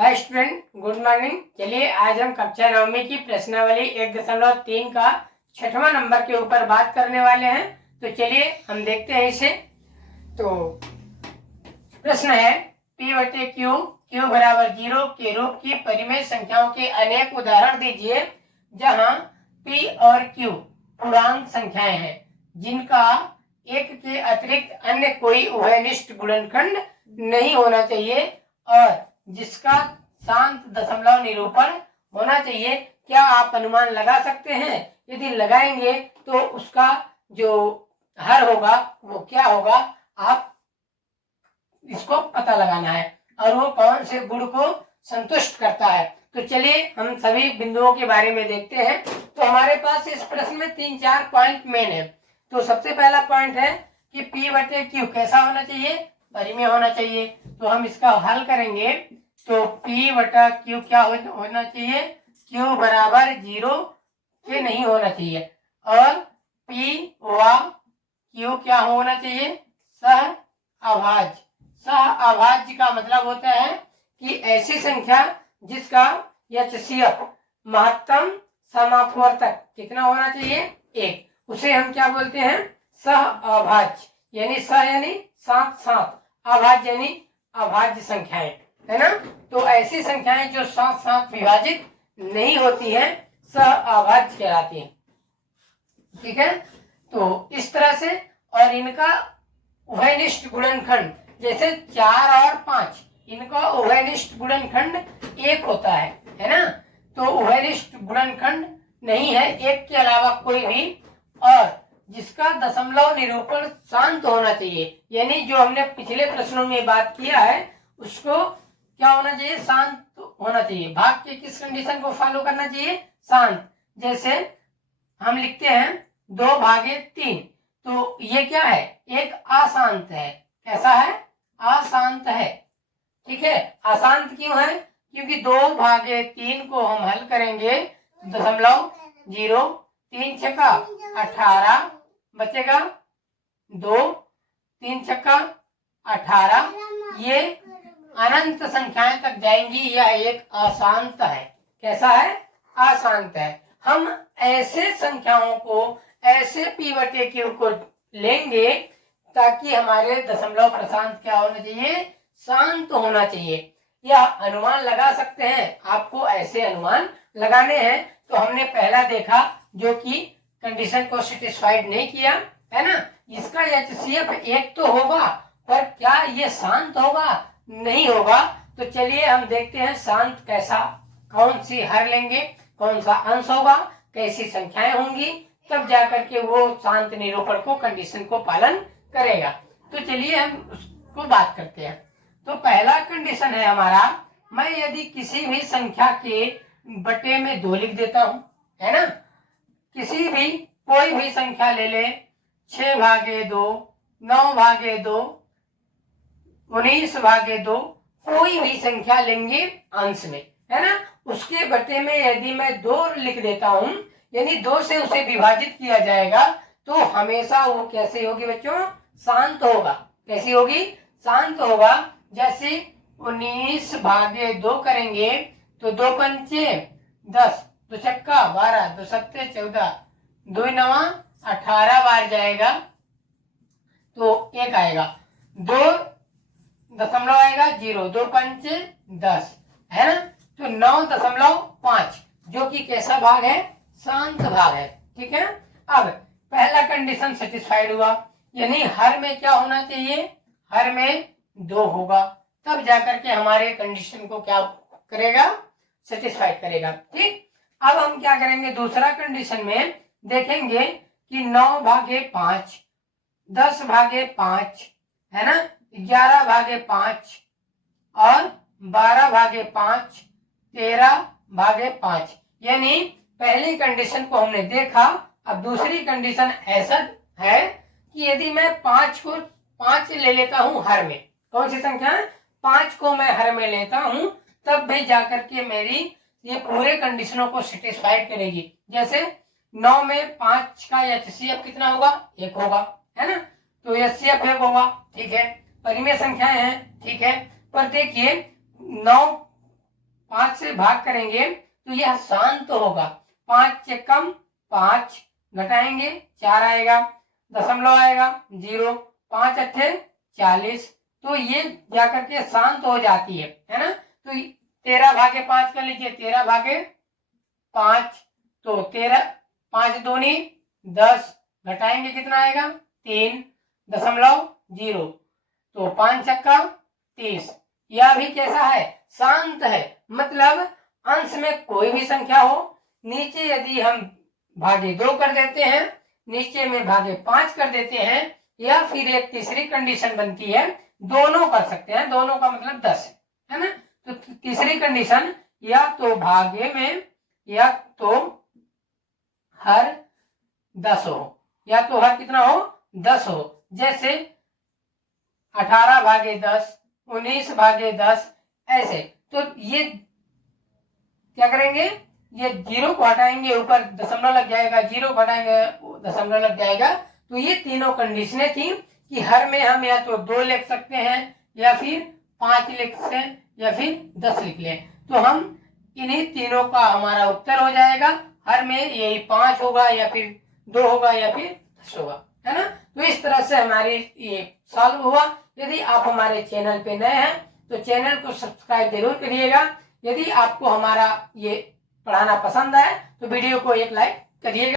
Hi student, good morning. चलिए आज हम कक्षा 9वीं की प्रश्नावली 1.3 का 6वां नंबर के ऊपर बात करने वाले हैं। तो चलिए हम देखते हैं इसे। तो प्रश्न है P बटे Q, Q बराबर 0 के रूप की परिमेय संख्याओं के अनेक उदाहरण दीजिए जहां P और Q पूर्णांक संख्याएं हैं जिनका एक के अतिरिक्त अन्य कोई उभयनिष्ठ गुणनखंड नहीं होना चाहिए और जिसका शांत दशमलव निरूपण होना चाहिए। क्या आप अनुमान लगा सकते हैं? यदि लगाएंगे तो उसका जो हर होगा वो क्या होगा, आप इसको पता लगाना है और वो कौन से गुण को संतुष्ट करता है। तो चलिए हम सभी बिंदुओं के बारे में देखते हैं। तो हमारे पास इस प्रश्न में 3-4 पॉइंट मेन है। तो सबसे पहला पॉइंट है कि P बटे Q कैसा होना चाहिए? परिमेय होना चाहिए। तो हम इसका हल करेंगे तो P बटा Q क्या होना चाहिए? Q बराबर 0 के नहीं होना चाहिए और P व Q क्या होना चाहिए? सह अभाज्य। सह अभाज्य का मतलब होता है कि ऐसी संख्या जिसका HCF महत्तम समापवर्तक कितना होना चाहिए? 1। उसे हम क्या बोलते हैं? सह अभाज्य। यानी सह यानी साथ साथ, अभाज्य यानी अभाज्य संख्याएं, है ना। तो ऐसी संख्याएं जो साथ साथ विभाजित नहीं होती हैं सह अभाज्य कहलाती हैं। ठीक है। तो इस तरह से, और इनका उभयनिष्ठ गुणनखंड जैसे 4 और 5, इनका उभयनिष्ठ गुणनखंड 1 होता है ना। तो उभयनिष्ठ गुणनखंड नहीं है एक के अलावा कोई भी, और जिसका दशमलव निरूपण शांत होना चाहिए। यानी जो हमने पिछले प्रश्नों में बात किया है उसको क्या होना चाहिए? शांत होना चाहिए। भाग के किस कंडीशन को फॉलो करना चाहिए? शांत। जैसे हम लिखते हैं 2/3, तो ये क्या है? एक अशांत है। कैसा है? अशांत है। ठीक है। अशांत क्यों है? क्योंकि 2/3 को हम हल करेंगे 0.0, 3 छक्का 18 बचेगा 2, 3 छक्का 18, ये अनंत संख्याएं तक जाएंगी। यह एक अशांत है। कैसा है? अशांत है। हम ऐसे संख्याओं को, ऐसे P बटे Q को लेंगे ताकि हमारे दशमलव प्रशांत क्या होना चाहिए? शांत होना चाहिए। या अनुमान लगा सकते हैं, आपको ऐसे अनुमान लगाने हैं। तो हमने पहला देखा जो कि कंडीशन को सेटिस्फाइड नहीं किया, है ना। इसका HCF 1 तो होगा, पर क्या ये शांत होगा? नहीं होगा। तो चलिए हम देखते हैं शांत कैसा, कौन सी हर लेंगे, कौन सा अंश होगा, कैसी संख्याएं होंगी, तब जाकर के वो शांत निरूपण को, कंडीशन को पालन करेगा। तो चलिए हम उसको बात करते हैं। तो पहला कंडीशन है हमारा, मैं यदि किसी भी संख्या के बटे में 2 लिख देता हूं, है ना। किसी भी कोई भी संख्या ले ले, 6/2, 9/2, 19/2, कोई भी संख्या लेंगे अंश में, है ना। उसके बटे में यदि मैं 2 लिख देता हूं, यानी 2 से उसे विभाजित किया जाएगा, तो हमेशा वो कैसे होगी बच्चों? शांत होगा। कैसी होगी? शांत होगा। जैसे 19/2 करेंगे तो 2 पंचे 10, 2 छक्का 12, 2 सत्ते 14, 2 नवा 18 बार जाएगा तो 1 आएगा। 2 दशमलव आएगा 0, 2 पंचे 10, है ना। तो 9.5 जो कि कैसा भाग है? शांत भाग है। ठीक है। अब पहला कंडीशन सेटिस्फाइड हुआ, यानी हर में क्या होना चाहिए? हर में 2 होगा, तब जाकर के हमारे कंडीशन को क्या करेगा? सेटिस्फाइड करेगा। ठीक। अब हम क्या करेंगे? दूसरा कंडीशन में देखेंगे कि 9/5, 10/5, है ना, 11/5 और 12/5, 13/5। यानी पहली कंडीशन को हमने देखा। अब दूसरी कंडीशन ऐसा है कि यदि मैं 5 ले लेता हूं हर में, कौन सी संख्या? 5 को मैं हर में लेता हूं, तब भी जाकर के मेरी ये पूरे कंडीशनों को सेटिस्फाइड करेगी। जैसे 9 में 5 का HCF कितना होगा? 1 होगा, है ना। तो HCF 1 होगा। ठीक है। परिमेय संख्याएं हैं, ठीक है। पर देखिए 9 5 से भाग करेंगे तो यह शांत होगा। 5 से कम 5, घटाएंगे 4 आएगा, दशमलव आएगा 0, 5 अट्ठे 40, तो ये जाकर के शांत हो जाती है ना। तो 13 भागे 5 कर लीजिए, 13 भागे 5, तो 13, 5 दूनी 10, घटाएंगे कितना आएगा 3.0, तो 5 छक्का 30। यह भी कैसा है, शांत है, मतलब अंश में कोई भी संख्या हो, नीचे यदि हम भागे 2 कर देते हैं, नीचे में भागे 5 कर देते हैं, या फिर एक तीसरी कंडीशन बनती है, दोनों कर सकते हैं, दोनों का मतलब 10 है ना। तो तीसरी कंडीशन, या तो भागे में या तो हर 10 हो, या तो हर कितना हो 10 हो। जैसे 18 भागे 10, 19 भागे 10, ऐसे। तो ये क्या करेंगे, ये 0 को हटाएंगे, ऊपर दशमलव लग जाएगा, 0 को हटाएंगे दशमलव लग जाएगा। तो ये तीनों कंडीशनें थी कि हर में हम या तो 2 लिख सकते हैं, या फिर 5 लिख सकते हैं, या फिर 10 लिख लें। तो हम इन्हीं तीनों का हमारा उत्तर हो जाएगा। हर में यही 5 होगा, या फिर 2 होगा, या फिर 10 होगा, है ना। तो इस तरह से हमारी ये सॉल्व हुआ। यदि आप हमारे चैनल पे नए हैं तो चैनल को सब्सक्राइब जरूर करिएगा। यदि आपको हमारा ये पढ़ाना पसंद आए तो वीडियो को एक लाइक करिएगा।